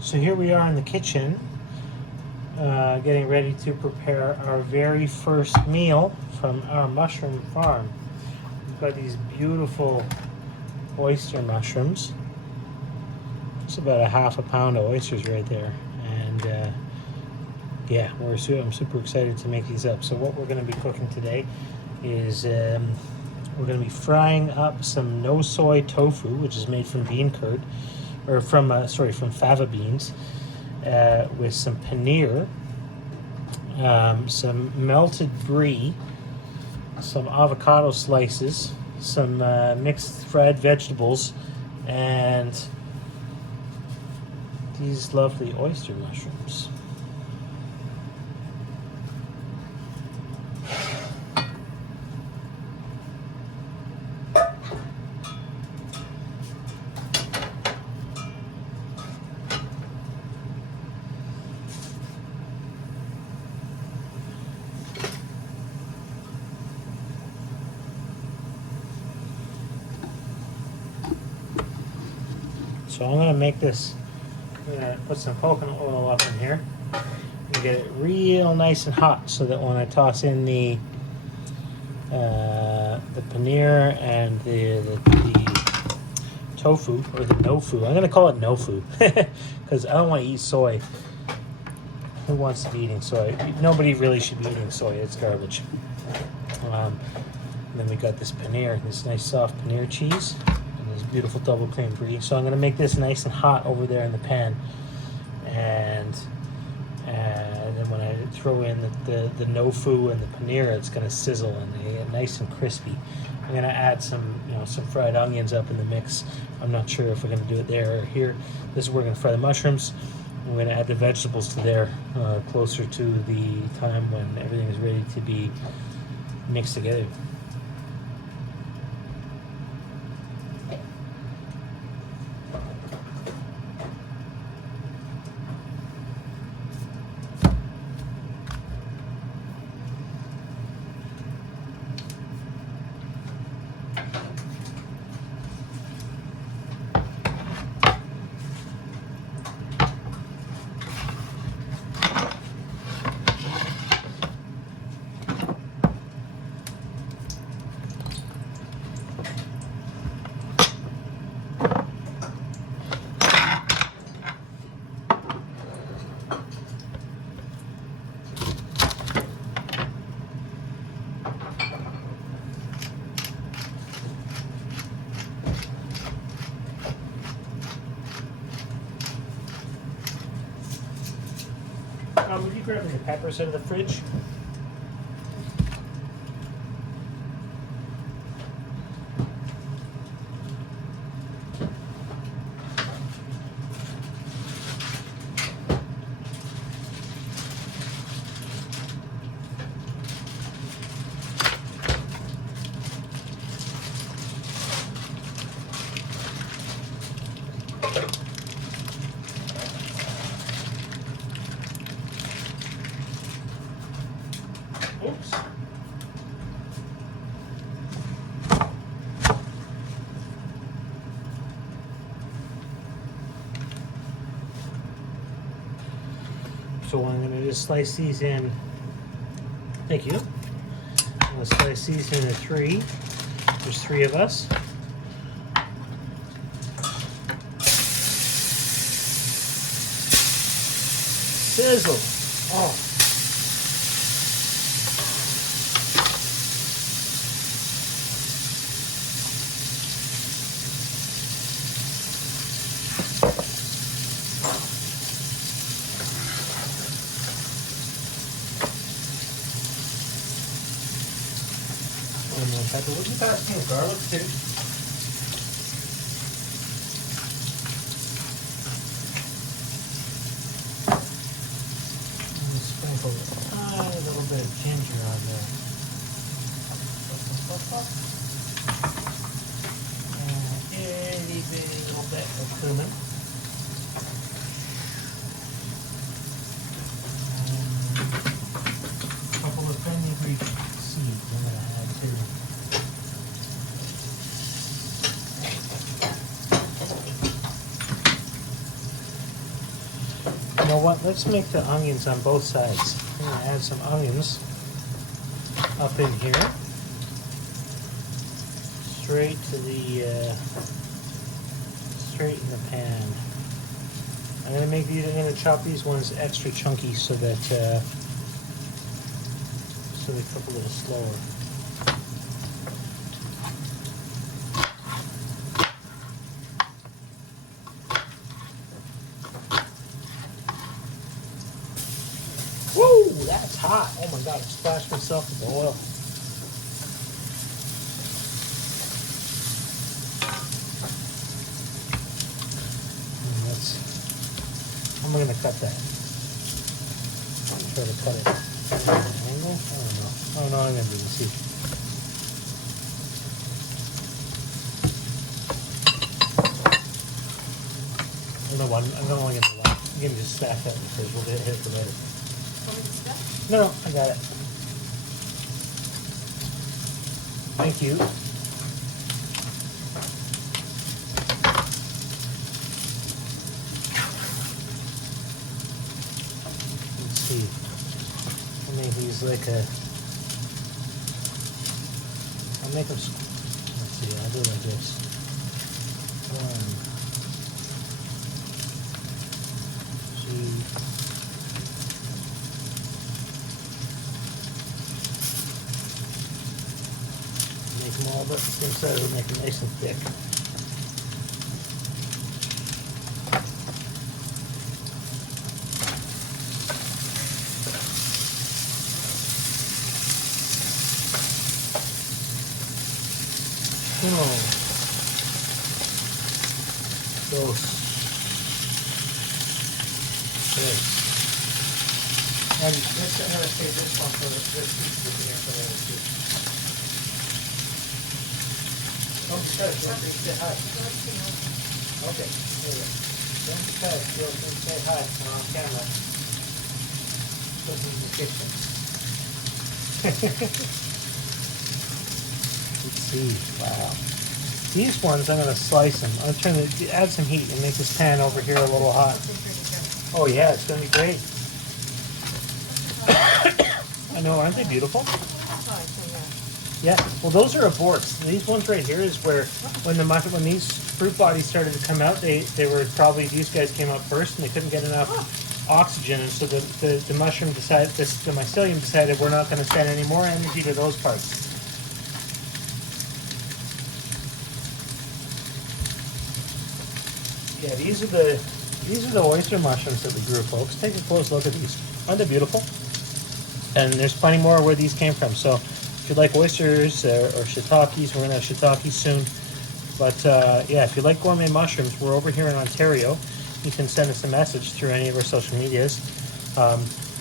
So here we are in the kitchen, getting ready to prepare our very first meal from our mushroom farm. We've got these beautiful oyster mushrooms. It's about a half a pound of oysters right there. And yeah, I'm super excited to make these up. So what we're going to be cooking today is we're going to be frying up some no soy tofu, which is made from bean curd, or from from fava beans, with some paneer, some melted brie, some avocado slices, some mixed fried vegetables, and these lovely oyster mushrooms. So I'm going to make this, I'm going to put some coconut oil up in here and get it real nice and hot so that when I toss in the paneer and the tofu, or the no-fu, I'm going to call it no-fu because I don't want to eat soy. Who wants to be eating soy? Nobody really should be eating soy. It's garbage. Then we got this paneer, this nice soft paneer cheese. Beautiful double cream brie. So I'm going to make this nice and hot over there in the pan, and then when I throw in the no-fu and the paneer, it's going to sizzle and get nice and crispy. I'm going to add some fried onions up in the mix. I'm not sure if we're going to do it there or here. This is where we're going to fry the mushrooms. We're going to add the vegetables to there closer to the time when everything is ready to be mixed together. Would you grab me the peppers out of the fridge? Oops. So I'm going to just slice these in. Thank you. I'm going to slice these into three. There's three of us. Sizzle. Oh. Pepper, would you pass me a garlic too? Sprinkle a tiny little bit of ginger on there. And a itty bitty little bit of cumin. And a couple of fenugreek seeds I'm going to add too. You know what? Let's make the onions on both sides. I'm going to add some onions up in here. Straight to the, straight in the pan. I'm going to make these, I'm going to chop these ones extra chunky so that, so they cook a little slower. Woo! That's hot. Oh my god, I splashed myself with the oil. I'm going to cut that. Try to cut it at an angle. I don't know. I don't know what I'm going to do. Let's see. I don't know what I'm only going to do. I'm going to just stack that in the fridge. We'll hit it for later. No, I got it. Thank you. I'll make these like a. I'll make them. Let's see. I'll do it like this. 1, 2. Make them all about the same size. We'll make them nice and thick. Those. Okay. And this, I'm going to save this one for this piece of here for later too. Don't be touched, you'll say hi. Okay, there you go. Don't be touched, you'll say hi. We're on camera. This is the kitchen. Let's see, wow. These ones, I'm going to slice them. I'm trying to add some heat and make this pan over here a little hot. Oh yeah, it's going to be great. I know, aren't they beautiful? Yeah, well those are aborts. These ones right here is where, when these fruit bodies started to come out, they were probably, these guys came up first and they couldn't get enough oxygen, and so the mushroom decided, the mycelium decided we're not going to send any more energy to those parts. Yeah, these are the oyster mushrooms that we grew, folks. Take a close look at these. Aren't they beautiful? And there's plenty more where these came from. So if you like oysters or shiitakes, we're going to have shiitakes soon. But yeah, if you like gourmet mushrooms, we're over here in Ontario. You can send us a message through any of our social medias.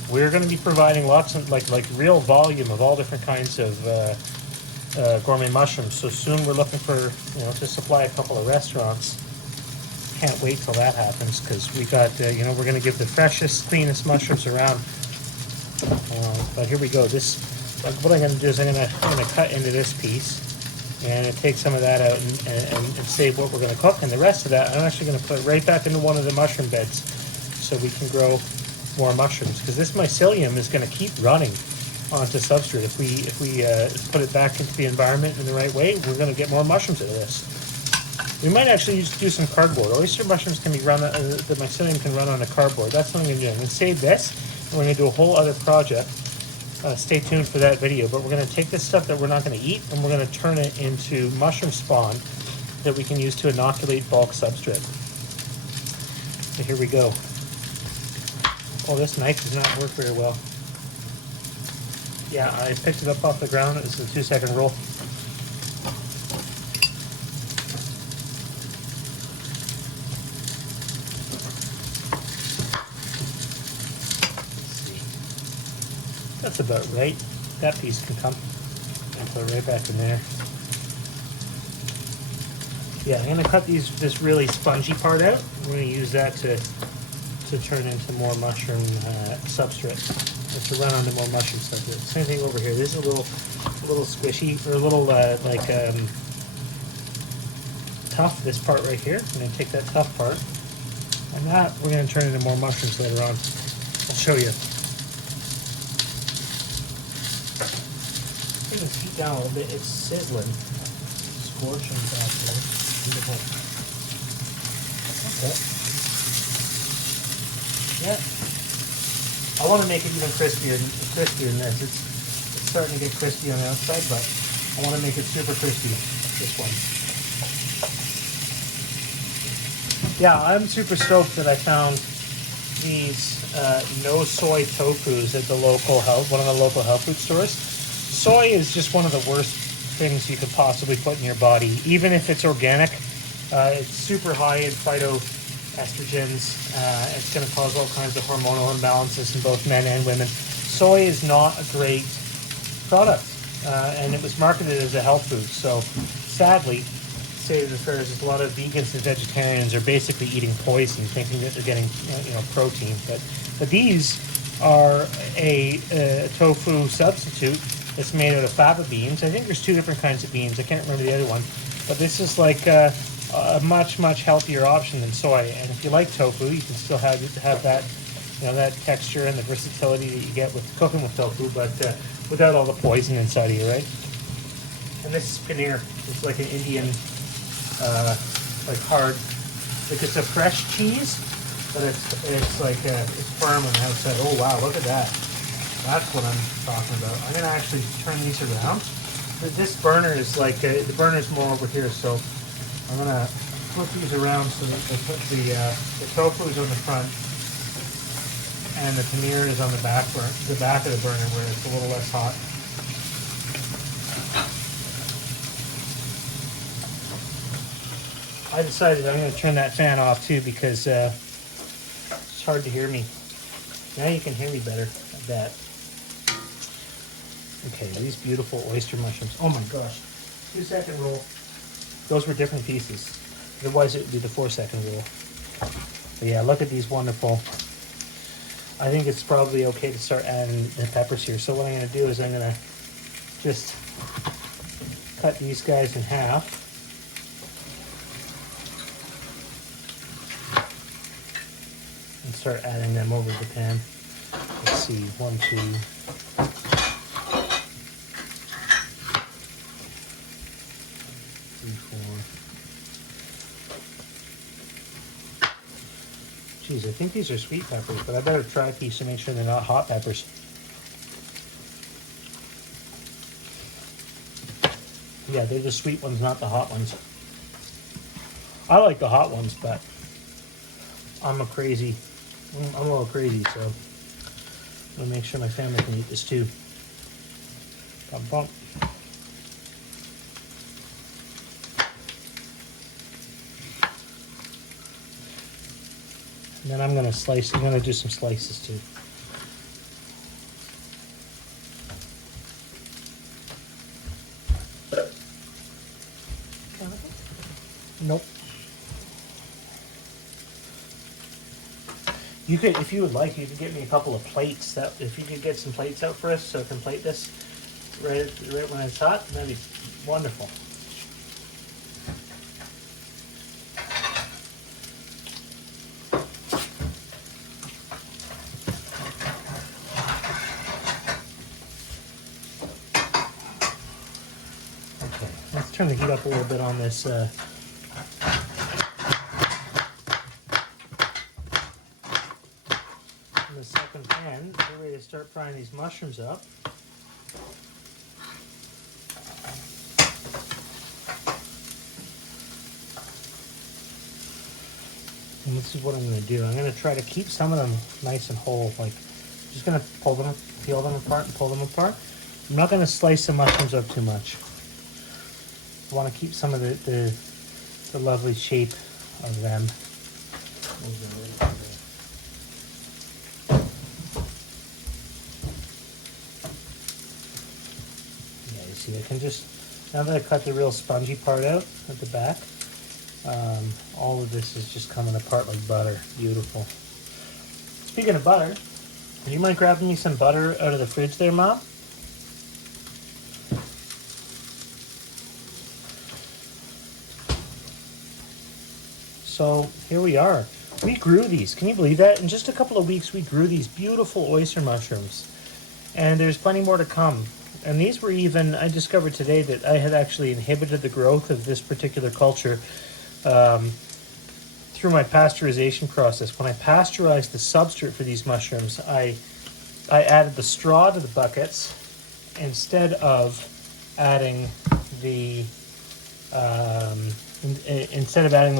We're going to be providing lots of like real volume of all different kinds of gourmet mushrooms. So soon we're looking for, to supply a couple of restaurants. Can't wait till that happens, because we got, we're going to give the freshest, cleanest mushrooms around. But here we go. This, what I'm going to do is I'm going to cut into this piece and take some of that out and save what we're going to cook. And the rest of that, I'm actually going to put right back into one of the mushroom beds so we can grow more mushrooms. Because this mycelium is going to keep running onto substrate. If we put it back into the environment in the right way, we're going to get more mushrooms out of this. We might actually do some cardboard. Oyster mushrooms can be run, the mycelium can run on a cardboard. That's what I'm going to do. I'm going to save this, and we're going to do a whole other project. Stay tuned for that video. But we're going to take this stuff that we're not going to eat, and we're going to turn it into mushroom spawn that we can use to inoculate bulk substrate. So here we go. Oh, this knife does not work very well. Yeah, I picked it up off the ground. It was a 2-second roll. That's about right. That piece can come and put it right back in there. Yeah, I'm going to cut this really spongy part out. We're going to use that to turn into more mushroom substrate, or to run onto more mushroom substrate. Same thing over here. This is a little squishy, or a little tough. This part right here. I'm going to take that tough part And that we're going to turn into more mushrooms later on. I'll show you. Bring this heat down a little bit. It's sizzling. Scorching back there. Beautiful. Okay. Yeah. I want to make it even crispier than this. It's starting to get crispy on the outside, but I want to make it super crispy, this one. Yeah, I'm super stoked that I found these no soy tofus at the local one of the local health food stores. Soy is just one of the worst things you could possibly put in your body, even if it's organic. It's super high in phytoestrogens. It's going to cause all kinds of hormonal imbalances in both men and women. Soy is not a great product, and it was marketed as a health food. So, sadly, state of affairs is a lot of vegans and vegetarians are basically eating poison, thinking that they're getting protein. But these are a tofu substitute that's made out of fava beans. I think there's two different kinds of beans. I can't remember the other one. But this is like a much healthier option than soy. And if you like tofu, you can still have that that texture and the versatility that you get with cooking with tofu, but without all the poison inside of you, right? And this is paneer. It's like an Indian, like hard, like it's a fresh cheese, but it's like it's firm on the outside. Oh wow, look at that. That's what I'm talking about. I'm gonna actually turn these around. This burner is like the burner's more over here, so I'm gonna flip these around so that the tofu is on the front and the paneer is on the back of the burner where it's a little less hot. I decided I'm going to turn that fan off too because it's hard to hear me. Now you can hear me better, I bet. Okay, these beautiful oyster mushrooms. Oh my gosh. 2-second roll. Those were different pieces. Otherwise it would be the 4-second roll. But yeah, look at these wonderful. I think it's probably okay to start adding the peppers here. So what I'm going to do is I'm going to just cut these guys in half. And start adding them over the pan. Let's see, 1, 2. 3, 4. Geez, I think these are sweet peppers, but I better try these to make sure they're not hot peppers. Yeah, they're the sweet ones, not the hot ones. I like the hot ones, but I'm a little crazy, so I'm gonna make sure my family can eat this too. Bump, bump. And then I'm gonna do some slices too. Nope. You could, if you would like, you could get me a couple of plates. That if you could get some plates out for us, so I can plate this right when it's hot, that'd be wonderful. Okay, let's turn the heat up a little bit on this. The second pan, we're ready to start frying these mushrooms up. And this is what I'm going to do. I'm going to try to keep some of them nice and whole. Like, just going to peel them apart and pull them apart. I'm not going to slice the mushrooms up too much. I want to keep some of the lovely shape of them. I can just, now that I cut the real spongy part out at the back, all of this is just coming apart like butter. Beautiful. Speaking of butter, would you mind grabbing me some butter out of the fridge there, Mom? So here we are. We grew these. Can you believe that? In just a couple of weeks, we grew these beautiful oyster mushrooms. And there's plenty more to come. And these were even, I discovered today that I had actually inhibited the growth of this particular culture through my pasteurization process. When I pasteurized the substrate for these mushrooms, I added the straw to the buckets instead of adding the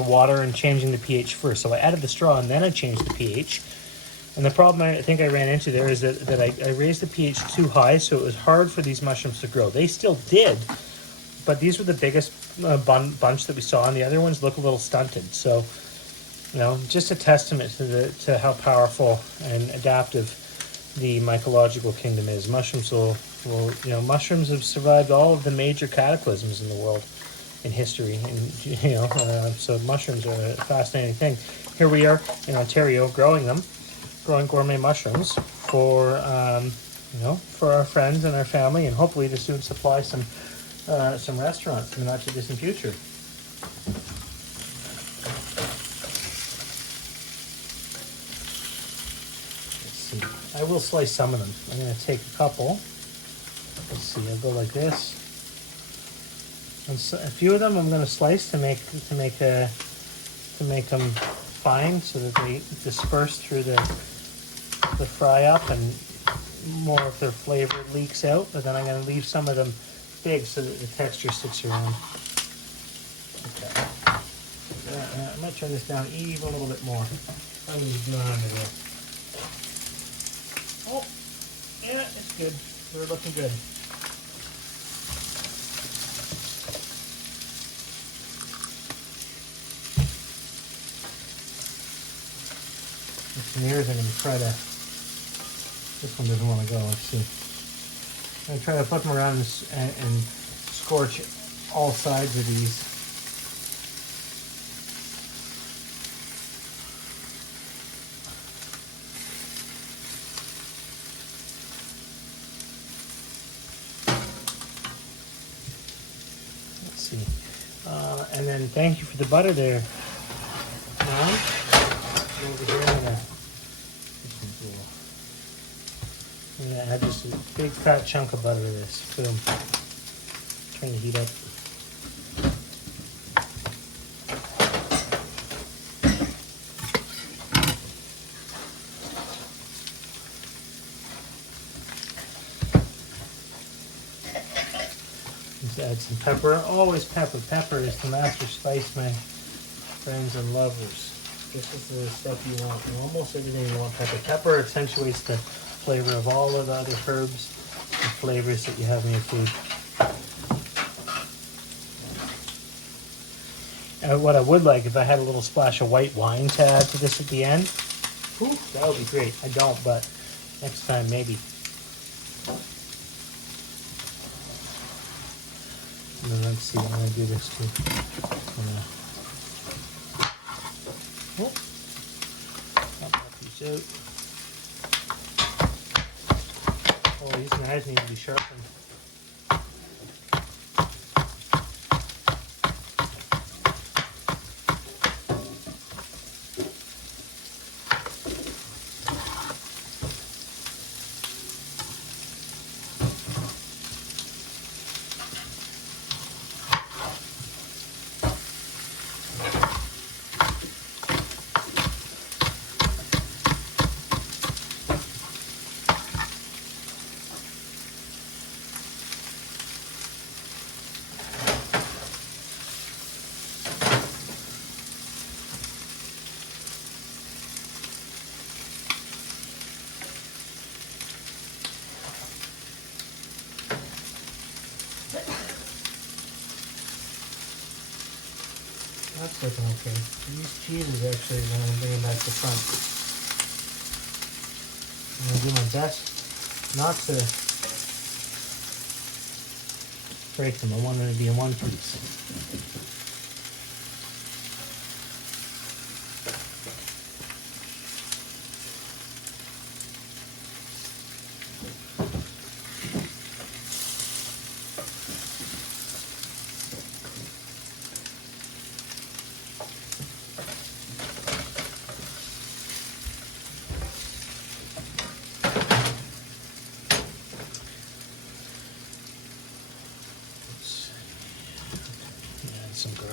water and changing the pH first. So I added the straw and then I changed the pH. And the problem I think I ran into there is that I raised the pH too high, so it was hard for these mushrooms to grow. They still did, but these were the biggest bunch that we saw, and the other ones look a little stunted. So, just a testament to how powerful and adaptive the mycological kingdom is. Mushrooms mushrooms have survived all of the major cataclysms in the world in history, and so mushrooms are a fascinating thing. Here we are in Ontario growing gourmet mushrooms for for our friends and our family, and hopefully to soon supply some restaurants in the not too distant future. Let's see. I will slice some of them. I'm going to take a couple. Let's see. I'll go like this. And so a few of them I'm going to slice to make them fine, so that they disperse through the fry up and more of their flavor leaks out. But then I'm going to leave some of them big so that the texture sticks around. Okay. I'm going to turn this down even a little bit more. I'm going to do it under there. Oh, yeah, it's good. They're looking good. The ears are going to try to. This one doesn't want to go. Let's see. I'm going to try to put them around and scorch all sides of these. Let's see. And then thank you for the butter there, Ron. Over here, I'm going to add just a big fat chunk of butter to this. Boom. Trying to heat up. Just add some pepper. Always pepper. Pepper is the master spice, my friends and lovers. This is the stuff you want. And almost everything you want pepper. Pepper accentuates the flavor of all of the other herbs and flavors that you have in your food. What I would like if I had a little splash of white wine to add to this at the end. Ooh, that would be great. I don't, but next time maybe. And then let's see, I'm going to do this too. I'll pop these out. Oh, these knives need to be sharpened. That's looking okay. These cheeses actually are going to bring them back to front. I'm going to do my best not to break them. I want them to be in one piece.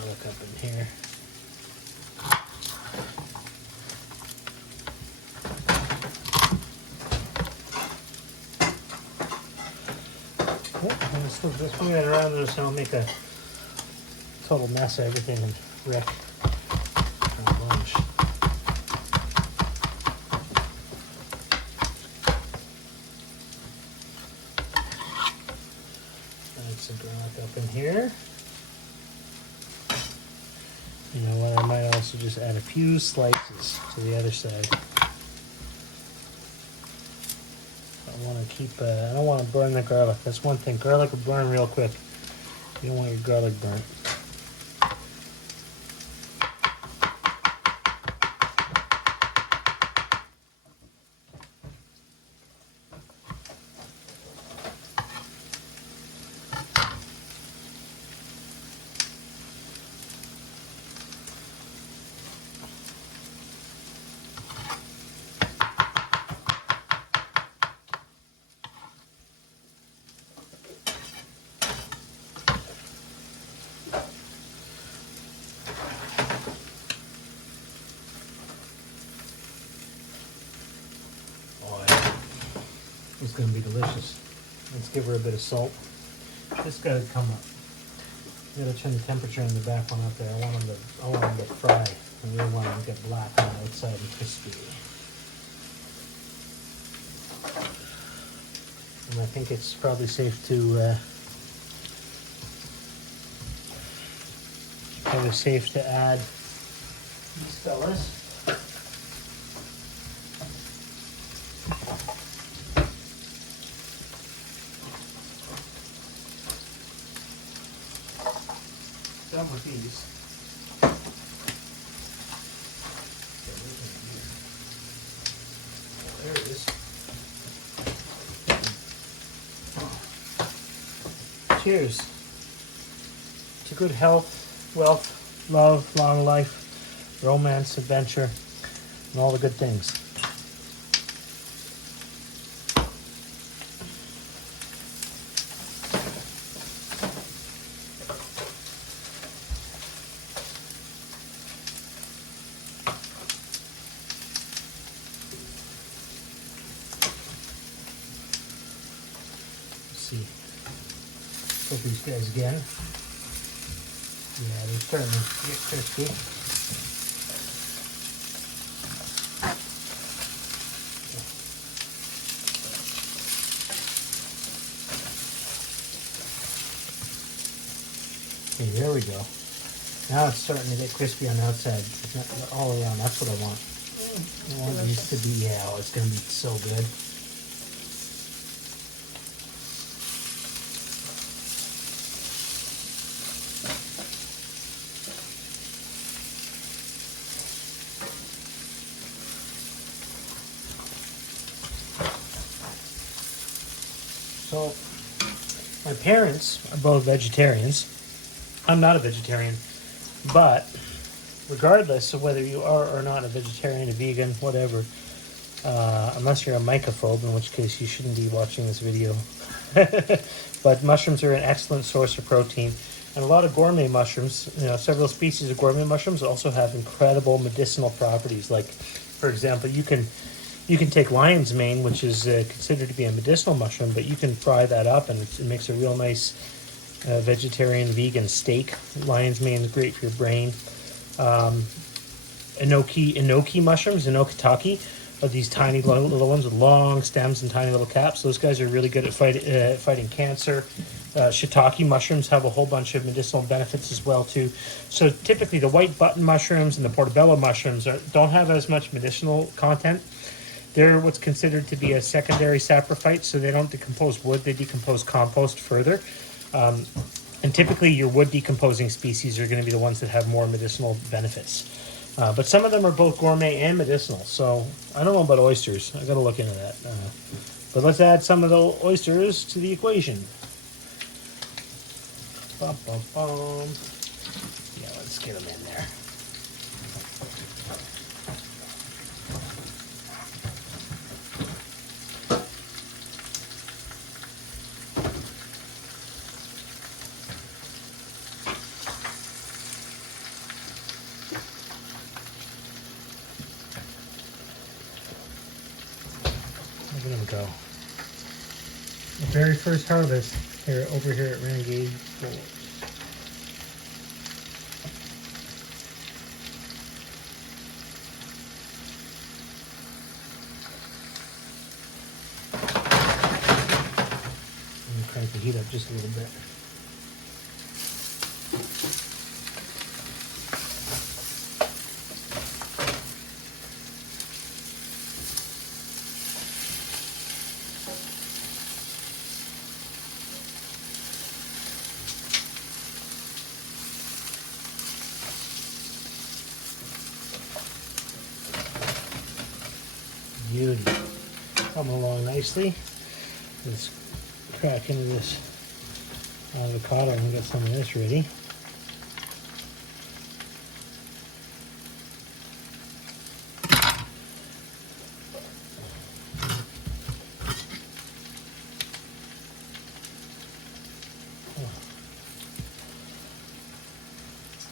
garlic up in here. Let's bring that around there so I don't make a total mess of everything and wreck our lunch. Add some garlic up in here. You know what, I might also just add a few slices to the other side. I want to keep, I don't want to burn the garlic. That's one thing. Garlic will burn real quick. You don't want your garlic burnt. It's going to be delicious. Let's give her a bit of salt. This got to come up. You got to turn the temperature on the back one up there. I want them to fry. I really want them to get black on the outside and crispy. And I think it's probably safe to add these fellas. Done with these. Oh, there it is. Cheers to good health, wealth, love, long life, romance, adventure, and all the good things. See, put these guys again. Yeah, they're starting to get crispy. Okay, there we go. Now it's starting to get crispy on the outside, not all around. That's what I want. I want these to be, yeah, oh, it's going to be so good. So, my parents are both vegetarians. I'm not a vegetarian, but regardless of whether you are or not a vegetarian, a vegan, whatever, unless you're a mycophobe, in which case you shouldn't be watching this video. But mushrooms are an excellent source of protein, and a lot of gourmet mushrooms, several species of gourmet mushrooms also have incredible medicinal properties. Like, for example, you can take lion's mane, which is considered to be a medicinal mushroom, but you can fry that up and it makes a real nice vegetarian vegan steak. Lion's mane is great for your brain. Enoki mushrooms, enokitaki, are these tiny little ones with long stems and tiny little caps. Those guys are really good at fighting cancer. Shiitake mushrooms have a whole bunch of medicinal benefits as well too. So typically the white button mushrooms and the portobello mushrooms don't have as much medicinal content. They're what's considered to be a secondary saprophyte, so they don't decompose wood, they decompose compost further. And typically your wood decomposing species are going to be the ones that have more medicinal benefits. But some of them are both gourmet and medicinal, so I don't know about oysters. I got to look into that. But let's add some of the oysters to the equation. Bum, bum, bum. Yeah, let's get them in there. There we go. The very first harvest over here at Renegade Forge. Crank the heat up just a little bit. Beauty. Coming along nicely. Let's crack into this avocado and get some of this ready.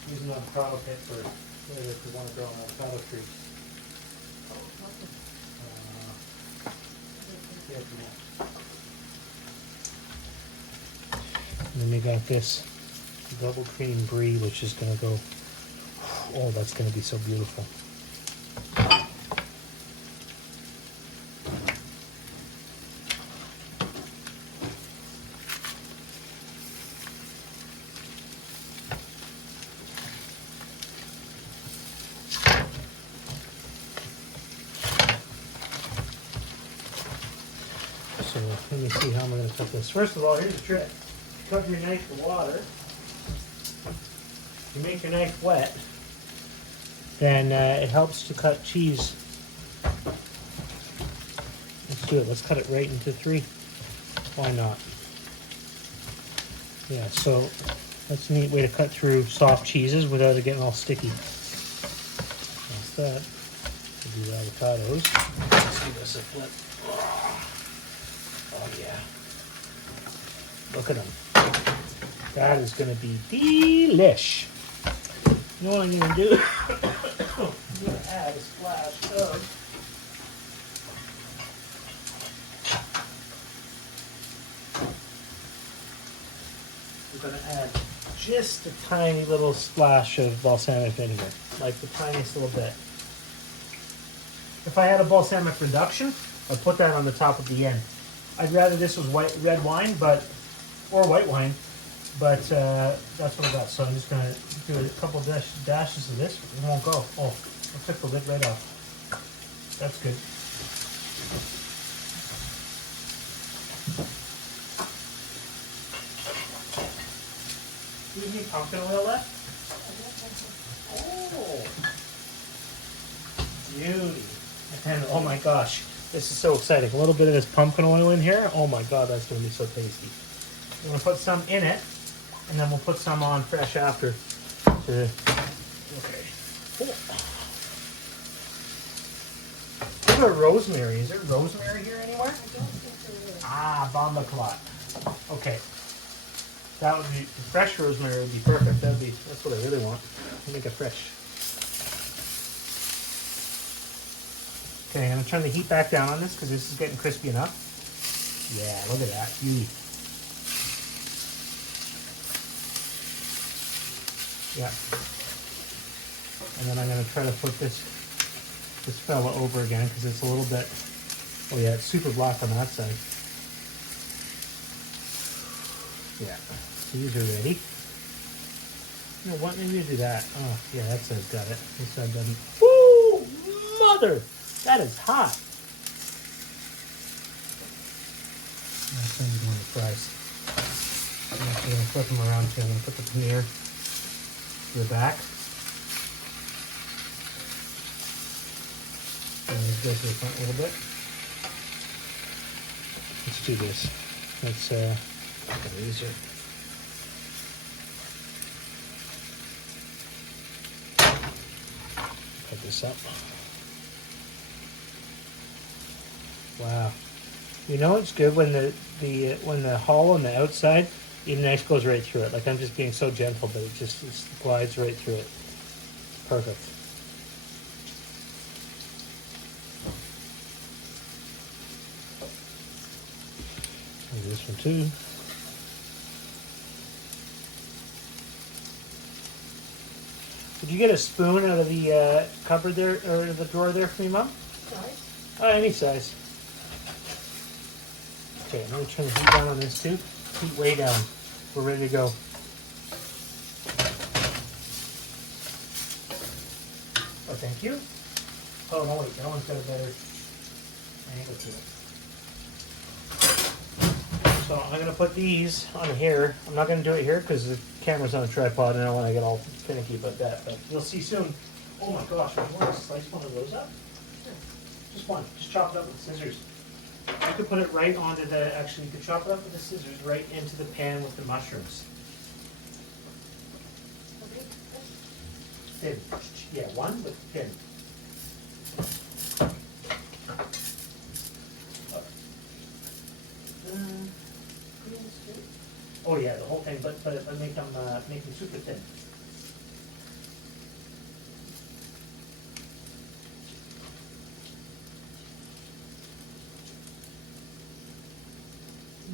Using an avocado pit for later if we want to grow an avocado tree. Yeah, if you want. And then we got this double cream brie, which is going to go, oh, that's going to be so beautiful. So let me see how I'm going to cut this. First of all, here's the trick. Cut your knife with water. You make your knife wet, then it helps to cut cheese. Let's do it. Let's cut it right into 3. Why not? Yeah, so that's a neat way to cut through soft cheeses without it getting all sticky. That's that. We'll do the avocados. Let's give this a flip. Oh yeah. Look at them. That is going to be delish. You know what I'm going to do? I'm going to add a splash of I'm going to add just a tiny little splash of balsamic vinegar, like the tiniest little bit. If I had a balsamic reduction, I'd put that on the top of the end. I'd rather this was red wine, or white wine, but that's what I got. So I'm just gonna do a couple dashes of this. It won't go. Oh, I took the lid right off. That's good. Do you need pumpkin oil left? Oh, beauty! And oh my gosh, this is so exciting. A little bit of this pumpkin oil in here. Oh my god, that's gonna be so tasty. I'm gonna put some in it, and then we'll put some on fresh after. Okay. Oh. What about rosemary? Is there rosemary here anywhere? I don't think there is. Ah, bomba clot. Okay. That would be fresh rosemary would be perfect. That's what I really want. Make it fresh. Okay, I'm gonna turn the heat back down on this because this is getting crispy enough. Yeah, look at that. Beauty. Yeah. And then I'm gonna try to put this fella over again because it's a little bit. Oh yeah, it's super black on that side. Yeah. So these are ready. You know what? Maybe do that. Oh yeah, that side's got it. This side doesn't. Woo! Mother! That is hot. That side's going to fries. I'm actually going to flip them around too. I'm going to put the paneer to the back. And let's go to the front a little bit. Let's do this. Let's get it easier. Cut this up. Wow. You know it's good when the hollow on the outside, the knife goes right through it. Like I'm just being so gentle, but it glides right through it. Perfect. this one too. Did you get a spoon out of the cupboard there, or the drawer there for me, Mom? Size? Any size. Okay, I'm going to turn the heat down on this too. Heat way down. We're ready to go. Oh, thank you. Oh, no, wait, that one's got a better angle to it. So I'm going to put these on here. I'm not going to do it here because the camera's on a tripod and I don't want to get all finicky about that. But you'll see soon. Oh my gosh, I want to slice one of those up. Just one. Just chop it up with scissors. You could put it right onto the, actually you could chop it up with the scissors right into the pan with the mushrooms. Thin. Yeah, one, but thin. Oh yeah, the whole thing, but make them super thin.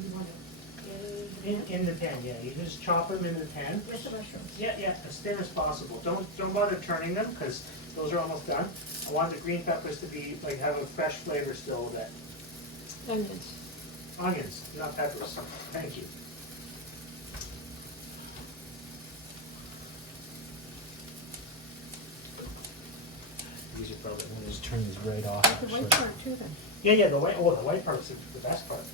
You want it In the pan, yeah. You just chop them in the pan. with the mushrooms? Yeah, yeah, as thin as possible. Don't bother turning them because those are almost done. I want the green peppers to be like have a fresh flavor still with it. Onions. Onions, not peppers. Thank you. These are probably. I'm gonna just turn these right off. The Actually. white part too then. Yeah, yeah. The white. Oh, the white part's the best part.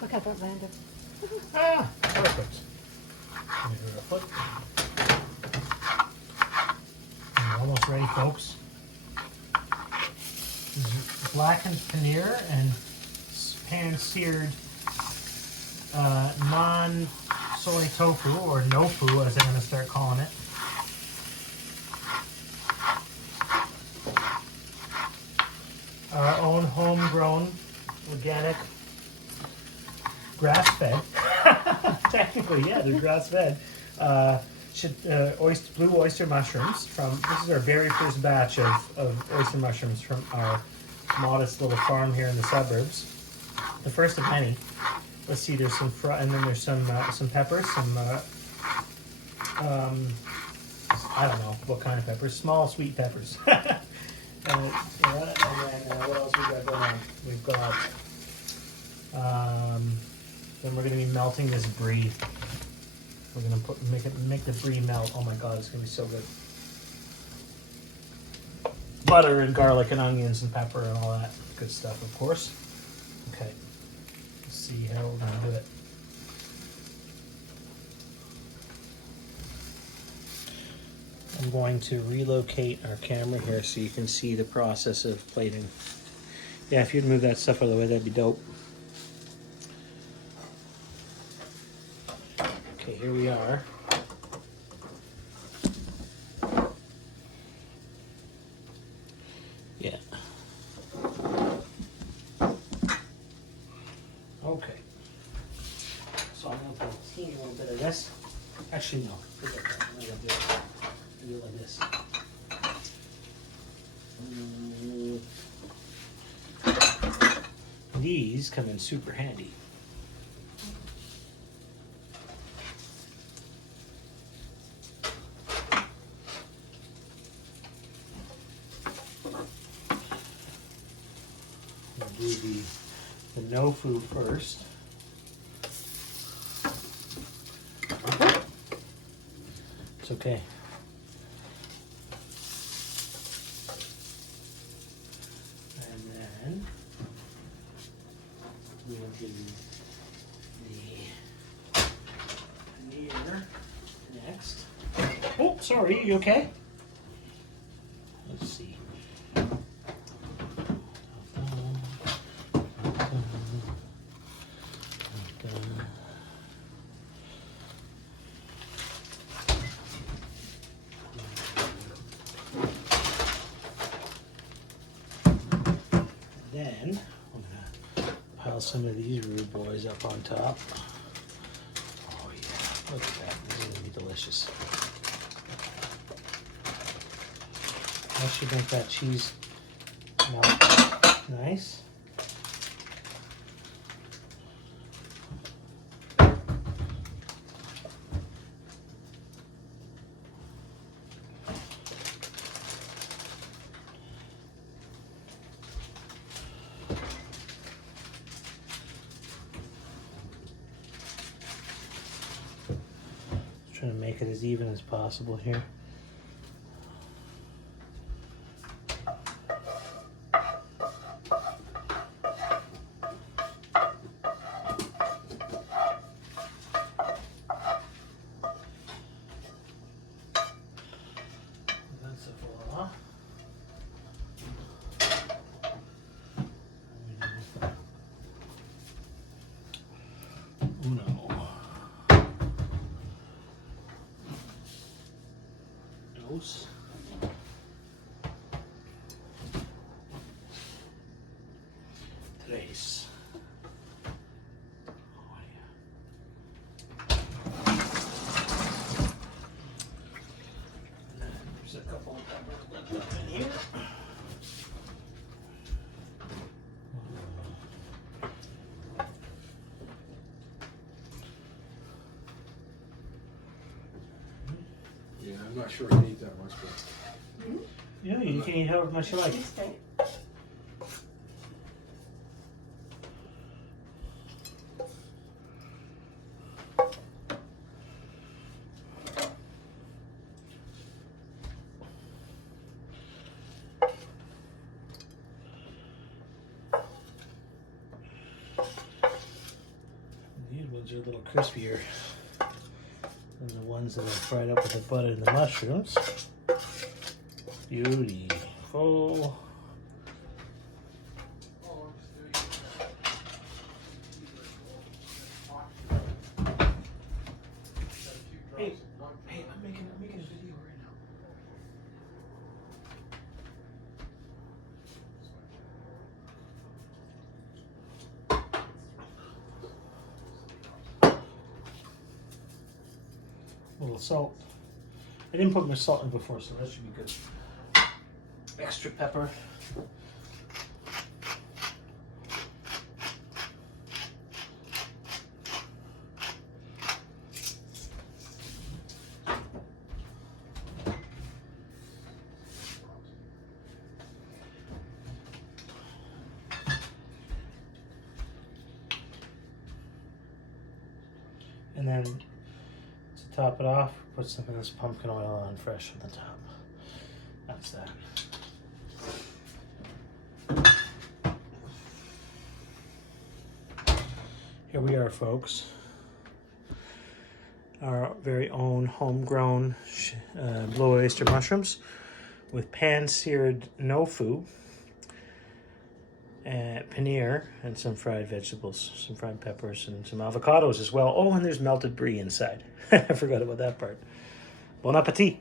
Look at that landed. Ah, perfect. Here we go. We're almost ready, folks. This is blackened paneer and pan-seared non-soy tofu, or no-fu as I'm going to start calling it. Our own homegrown, organic, grass-fed. Technically, yeah, they're grass-fed. Blue oyster mushrooms from. This is our very first batch of oyster mushrooms from our modest little farm here in the suburbs. The first of many. Let's see. There's some and then there's some peppers. Some I don't know what kind of peppers. Small sweet peppers. And then what else we got going on? We've got. Then we're going to be melting this brie. We're going to make the brie melt. Oh my god, it's going to be so good. Butter and garlic and onions and pepper and all that good stuff, of course. Okay, let's see how we're going to do it. I'm going to relocate our camera here so you can see the process of plating. Yeah, if you'd move that stuff out of the way, that'd be dope. Okay, here we are. Yeah. Okay. So I'm going to put a teeny little bit of this. Actually, no. Forget that. I'm going to do it like this. These come in super handy. We'll do the no-fu first. It's okay. And then we'll do the Here, next. Oh, sorry, you okay? Let's see. Then I'm gonna pile some of these rude boys up on top. Oh yeah, look at that. This is gonna be delicious. I should make that cheese melt nice. Trying to make it as even as possible here. That's a voila. Uno. Dos. Tres. Oh, yeah. There's a couple of peppers left in here. Yeah, I'm not sure I need that much, but Yeah, you can eat however much you like. These ones are a little crispier than the ones that are fried up with the butter and the mushrooms. Beautiful. Hey, I'm making a video right now. A little salt. I didn't put much salt in before, so that should be good. Extra pepper. And then to top it off, put some of this pumpkin oil on fresh on the top. That's that. Here we are, folks. Our very own homegrown blue oyster mushrooms with pan-seared tofu, paneer, and some fried vegetables, some fried peppers, and some avocados as well. Oh, and there's melted brie inside. I forgot about that part. Bon appetit.